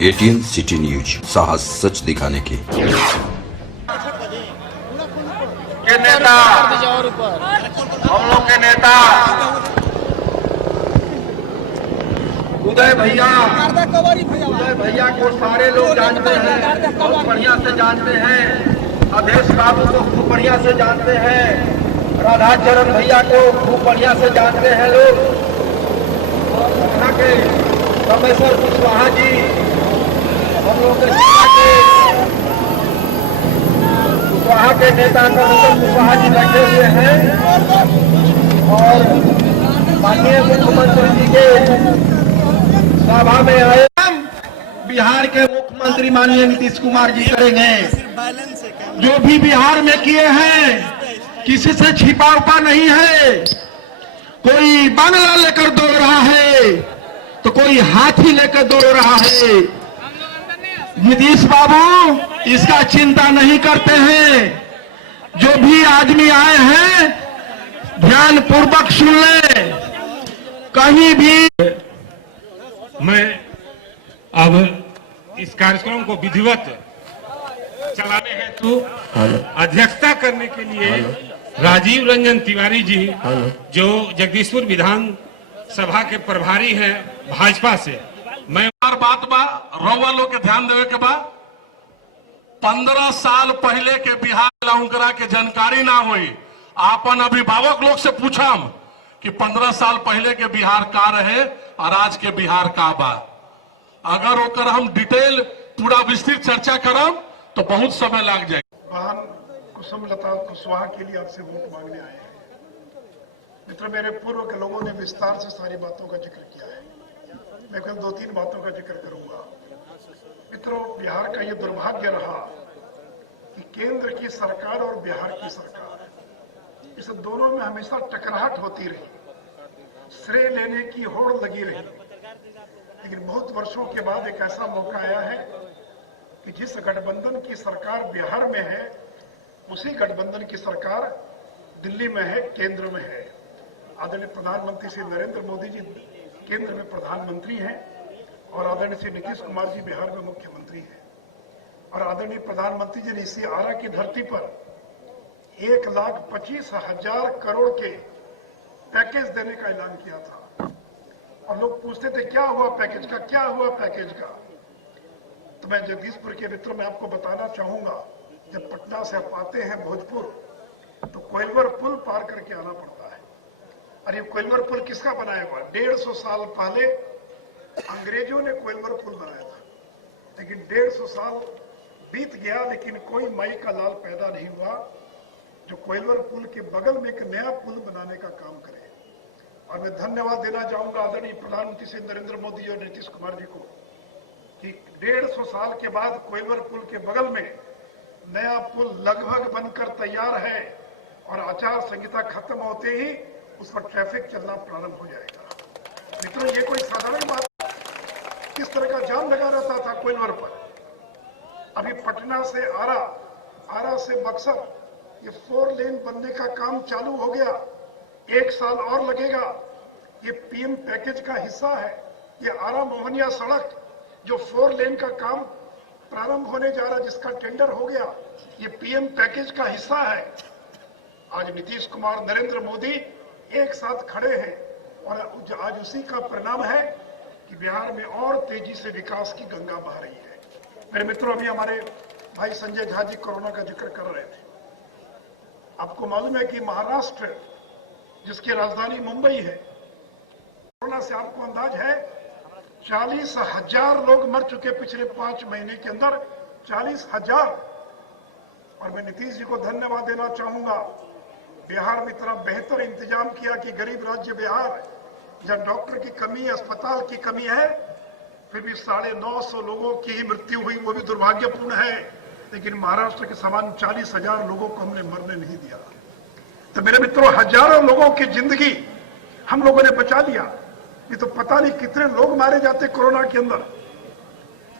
ATN city news, साहस सच दिखाने की। नेता हम लोग के नेता उदय भैया को सारे लोग जानते हैं, बहुत बढ़िया से जानते हैं। अधेश बाबू को खूब बढ़िया से जानते हैं। राधाचरण भैया को खूब बढ़िया से जानते हैं लोग। और वहाँ के प्रोफेसर कुशवाहा जी हम लोग के कुशवाहा के नेता प्रोफेसर कुशवाहा जी बैठे हुए हैं और माननीय मुख्यमंत्री जी के सभा में आए। बिहार के मुख्यमंत्री माननीय नीतीश कुमार जी करेंगे। जो भी बिहार में किए हैं किसी से छिपा उपा नहीं है। कोई बांग्ला लेकर दौड़ रहा है तो कोई हाथी लेकर दौड़ रहा है। नीतीश बाबू इसका चिंता नहीं करते हैं। जो भी आदमी आए हैं ध्यान पूर्वक सुन ले। कहीं भी मैं अब इस कार्यक्रम को विधिवत चलाने हेतु अध्यक्षता करने के लिए राजीव रंजन तिवारी जी जो जगदीशपुर विधान सभा के प्रभारी हैं भाजपा से, मैं बात बा रउआ लोग के ध्यान देवे के बा। 15 साल पहले के बिहार उनकरा के जानकारी ना हुई। आपन अभिभावक लोग से पूछम कि 15 साल पहले के बिहार का रहे और आज के बिहार का बा। अगर ओकर हम डिटेल पूरा विस्तृत चर्चा करम तो बहुत समय लग जाए। बहन कुसुमलता कुशवाहा के लिए आपसे वोट मांगने आए हैं। मित्र, मेरे पूर्व के लोगों ने विस्तार से सारी बातों का जिक्र किया है। मैं केवल 2-3 बातों का जिक्र करूंगा। मित्रों, बिहार का ये दुर्भाग्य रहा कि केंद्र की सरकार और बिहार की सरकार, इस दोनों में हमेशा टकराहट होती रही, श्रेय लेने की होड़ लगी रही। लेकिन बहुत वर्षों के बाद एक ऐसा मौका आया है कि जिस गठबंधन की सरकार बिहार में है उसी गठबंधन की सरकार दिल्ली में है, केंद्र में है। आदरणीय प्रधानमंत्री श्री नरेंद्र मोदी जी केंद्र में प्रधानमंत्री हैं और आदरणीय श्री नीतीश कुमार जी बिहार में मुख्यमंत्री हैं। और आदरणीय प्रधानमंत्री जी ने इसी आरा की धरती पर 1,25,000 करोड़ के पैकेज देने का ऐलान किया था। और लोग पूछते थे क्या हुआ पैकेज का, क्या हुआ पैकेज का। तो मैं जगदीशपुर के मित्रों में आपको बताना चाहूंगा, जब पटना से आप आते हैं भोजपुर तो कोइलवर पुल पार करके आना पड़ता है। और ये कोइलवर पुल किसका बनाया हुआ? 150 साल पहले अंग्रेजों ने कोइलवर पुल बनाया था। लेकिन 150 साल बीत गया लेकिन कोई माई का लाल पैदा नहीं हुआ जो कोइलवर पुल के बगल में एक नया पुल बनाने का काम करे। और मैं धन्यवाद देना चाहूंगा आदरणीय प्रधानमंत्री श्री नरेंद्र मोदी और नीतीश कुमार जी को कि 150 साल के बाद कोइलवर पुल के बगल में नया पुल लगभग बनकर तैयार है और आचार संहिता खत्म होते ही उस पर ट्रैफिक चलना प्रारंभ हो जाएगा। मित्रों, ये कोई साधारण बात, किस तरह का जाम लगा रहता था कोइलवर पर। अभी पटना से आरा, आरा से बक्सर, ये 4 लेन बनने का काम चालू हो गया। 1 साल और लगेगा। ये पीएम पैकेज का हिस्सा है। ये आरा मोहनिया सड़क जो 4 लेन का काम प्रारंभ होने जा रहा, जिसका टेंडर हो गया, ये पीएम पैकेज का हिस्सा है। आज नीतीश कुमार, नरेंद्र मोदी एक साथ खड़े हैं और आज उसी का परिणाम है कि बिहार में और तेजी से विकास की गंगा बह रही है। मेरे मित्रों, अभी हमारे भाई संजय झा जी कोरोना का जिक्र कर रहे थे। आपको मालूम है कि महाराष्ट्र, जिसकी राजधानी मुंबई है, कोरोना से आपको अंदाज है 40,000 लोग मर चुके पिछले 5 महीने के अंदर। 40,000। और मैं नीतीश जी को धन्यवाद देना चाहूंगा। बिहार में इतना बेहतर इंतजाम किया कि गरीब राज्य बिहार, जब डॉक्टर की कमी है, अस्पताल की कमी है, फिर भी 950 लोगों की ही मृत्यु हुई, वो भी दुर्भाग्यपूर्ण है। लेकिन महाराष्ट्र के समान 40,000 लोगों को हमने मरने नहीं दिया। तो मेरे मित्रों, हजारों लोगों की जिंदगी हम लोगों ने बचा लिया। ये तो पता नहीं कितने लोग मारे जाते कोरोना के अंदर।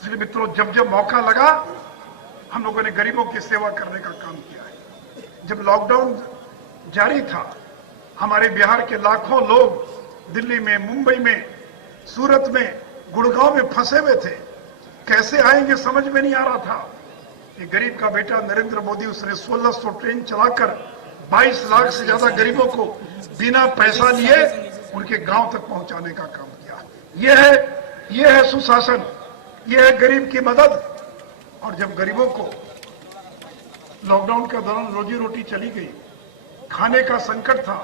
इसलिए मित्रों, जब जब मौका लगा हम लोगों ने गरीबों की सेवा करने का काम किया है। जब लॉकडाउन जारी था, हमारे बिहार के लाखों लोग दिल्ली में, मुंबई में, सूरत में, गुड़गांव में फंसे हुए थे। कैसे आएंगे समझ में नहीं आ रहा था कि गरीब का बेटा नरेंद्र मोदी उसने 1600 ट्रेन चलाकर 22 लाख से ज्यादा गरीबों को बिना पैसा लिए उनके गांव तक पहुंचाने का काम किया। यह है सुशासन, यह है गरीब की मदद। और जब गरीबों को लॉकडाउन के दौरान रोजी रोटी चली गई, खाने का संकट था,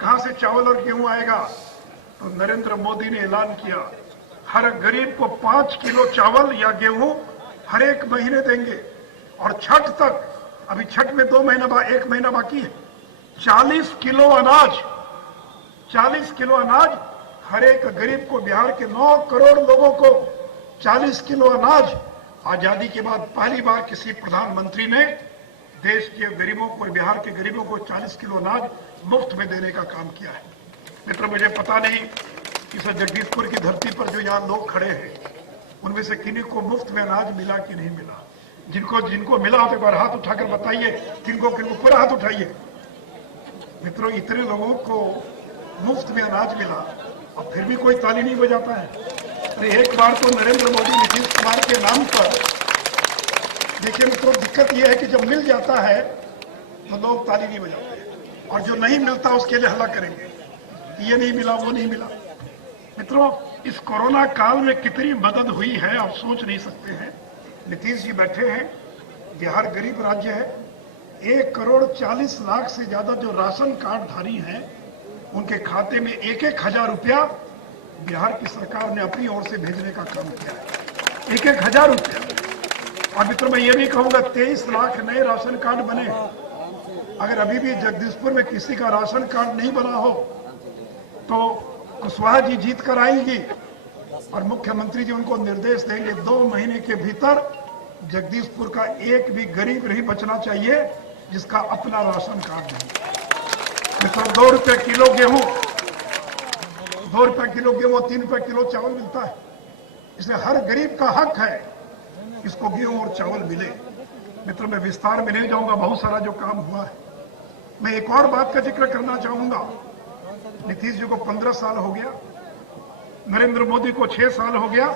कहां से चावल और गेहूं आएगा, तो नरेंद्र मोदी ने ऐलान किया हर गरीब को 5 किलो चावल या गेहूं हर एक महीने देंगे। और छठ तक, अभी छठ में 1 महीना बाकी है, 40 किलो अनाज, 40 किलो अनाज हर एक गरीब को, बिहार के 9 करोड़ लोगों को 40 किलो अनाज। आजादी के बाद पहली बार किसी प्रधानमंत्री ने देश के गरीबों को, बिहार के गरीबों को 40 किलो अनाज मुफ्त में देने का काम किया है। मित्रों, मुझे पता नहीं कि सर जगदीशपुर की धरती पर जो यहाँ लोग खड़े हैं उनमें से किन्हीं को मुफ्त में अनाज मिला कि नहीं मिला। जिनको मिला तो एक बार हाथ उठाकर बताइए, किनको पूरा हाथ उठाइए। मित्रों, इतने लोगों को मुफ्त में अनाज मिला और फिर भी कोई ताली नहीं बजाता है। अरे एक बार तो नरेंद्र मोदी, नीतीश कुमार के नाम पर, देखिए मित्रों, दिक्कत यह है कि जब मिल जाता है तो लोग ताली नहीं बजाते और जो नहीं मिलता उसके लिए हल्ला करेंगे, ये नहीं मिला, वो नहीं मिला। मित्रों, इस कोरोना काल में कितनी मदद हुई है आप सोच नहीं सकते हैं। नीतीश जी बैठे हैं, बिहार गरीब राज्य है, 1 करोड़ 40 लाख से ज्यादा जो राशन कार्ड धारी हैं उनके खाते में 1,000 रुपया बिहार की सरकार ने अपनी ओर से भेजने का काम किया है। 1,000 रुपया। और मित्रों, मैं ये भी कहूंगा 23 लाख नए राशन कार्ड बने। अगर अभी भी जगदीशपुर में किसी का राशन कार्ड नहीं बना हो तो कुशवाहा जी जीत कर आएंगी और मुख्यमंत्री जी उनको निर्देश देंगे 2 महीने के भीतर जगदीशपुर का एक भी गरीब नहीं बचना चाहिए जिसका अपना राशन कार्ड नहीं। मित्रों, 2 रुपए किलो गेहूं, 2 रुपए किलो गेहूं, 3 रुपए किलो चावल मिलता है। इसलिए हर गरीब का हक है इसको गेहूं और चावल मिले। मित्रों, मैं विस्तार में नहीं जाऊंगा, बहुत सारा जो काम हुआ है। मैं एक और बात का जिक्र करना चाहूंगा। नीतीश जी को 15 साल हो गया, नरेंद्र मोदी को 6 साल हो गया।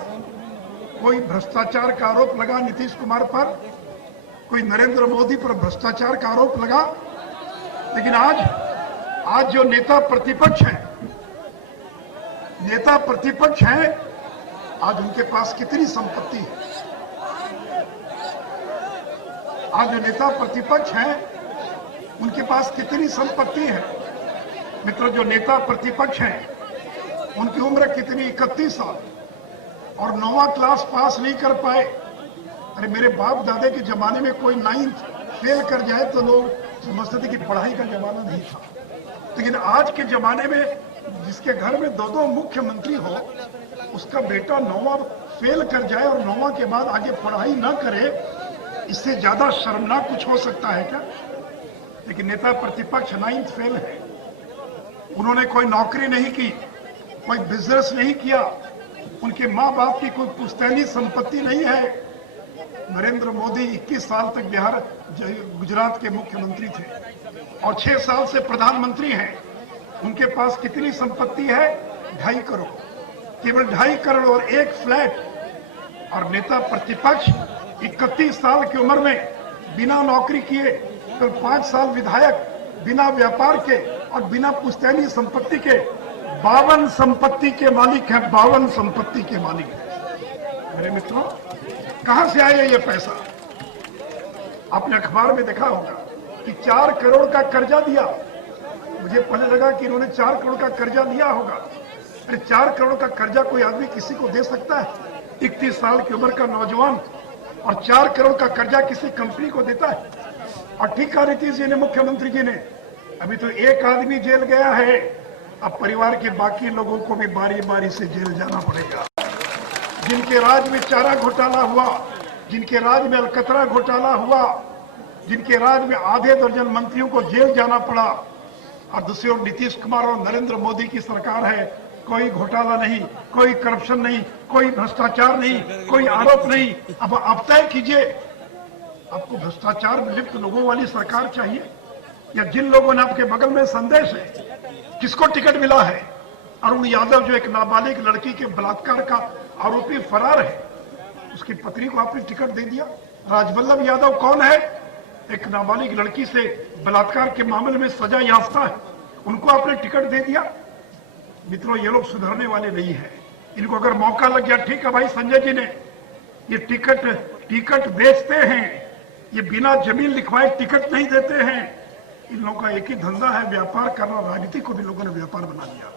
कोई भ्रष्टाचार का आरोप लगा नीतीश कुमार पर, कोई नरेंद्र मोदी पर भ्रष्टाचार का आरोप लगा। लेकिन आज जो नेता प्रतिपक्ष हैं, आज उनके पास कितनी संपत्ति है। आज जो नेता प्रतिपक्ष हैं उनके पास कितनी संपत्ति है। मित्रों, जो नेता प्रतिपक्ष हैं उनकी उम्र कितनी, 31 साल, और 9वां क्लास पास नहीं कर पाए। अरे मेरे बाप दादे के जमाने में कोई 9th फेल कर जाए तो लोग समझते थे कि पढ़ाई का जमाना नहीं था। लेकिन आज के जमाने में जिसके घर में 2 मुख्यमंत्री हो, उसका बेटा 9वां फेल कर जाए और 9वां के बाद आगे पढ़ाई ना करे, इससे ज्यादा शर्मनाक कुछ हो सकता है क्या। लेकिन नेता प्रतिपक्ष 9th फेल है, उन्होंने कोई नौकरी नहीं की, कोई बिजनेस नहीं किया, उनके माँ बाप की कोई पुश्तैनी संपत्ति नहीं है। नरेंद्र मोदी 21 साल तक गुजरात के मुख्यमंत्री थे और 6 साल से प्रधानमंत्री हैं। उनके पास कितनी संपत्ति है, 2.5 करोड़, केवल 2.5 करोड़ और 1 फ्लैट। और नेता प्रतिपक्ष 31 साल की उम्र में बिना नौकरी किए, फिर 5 साल विधायक, बिना व्यापार के और बिना पुश्तैनी संपत्ति के 52 संपत्ति के मालिक हैं, 52 संपत्ति के मालिक हैं। मेरे मित्रों, कहां से आया ये पैसा। आपने अखबार में देखा होगा कि 4 करोड़ का कर्जा दिया। मुझे पहले लगा कि इन्होंने 4 करोड़ का कर्जा लिया होगा। अरे 4 करोड़ का कर्जा कोई आदमी किसी को दे सकता है? 31 साल की उम्र का नौजवान और 4 करोड़ का कर्जा किसी कंपनी को देता है? और ठीक कहा नीतीश जी ने, मुख्यमंत्री जी ने, अभी तो एक आदमी जेल गया है, अब परिवार के बाकी लोगों को भी बारी बारी से जेल जाना पड़ेगा। जिनके राज में चारा घोटाला हुआ, जिनके राज में अलकतरा घोटाला हुआ, जिनके राज में आधे दर्जन मंत्रियों को जेल जाना पड़ा, और दूसरी ओर नीतीश कुमार और नरेंद्र मोदी की सरकार है। कोई घोटाला नहीं, कोई करप्शन नहीं, कोई भ्रष्टाचार नहीं, कोई आरोप नहीं। अब आप तय कीजिए, आपको भ्रष्टाचार में लिप्त लोगों वाली सरकार चाहिए या जिन लोगों ने आपके बगल में संदेश है, किसको टिकट मिला है? अरुण यादव जो एक नाबालिग लड़की के बलात्कार का आरोपी फरार है, उसकी पत्नी को आपने टिकट दे दिया। राजवल्लभ यादव कौन है? एक नाबालिग लड़की से बलात्कार के मामले में सजा याफ्ता है, उनको आपने टिकट दे दिया। मित्रों, ये लोग सुधरने वाले नहीं है। इनको अगर मौका लग गया, ठीक है भाई, संजय जी ने ये टिकट बेचते हैं, ये बिना जमीन लिखवाए टिकट नहीं देते हैं। इन लोगों का एक ही धंधा है, व्यापार करना। राजनीति को भी लोगों ने व्यापार बना लिया।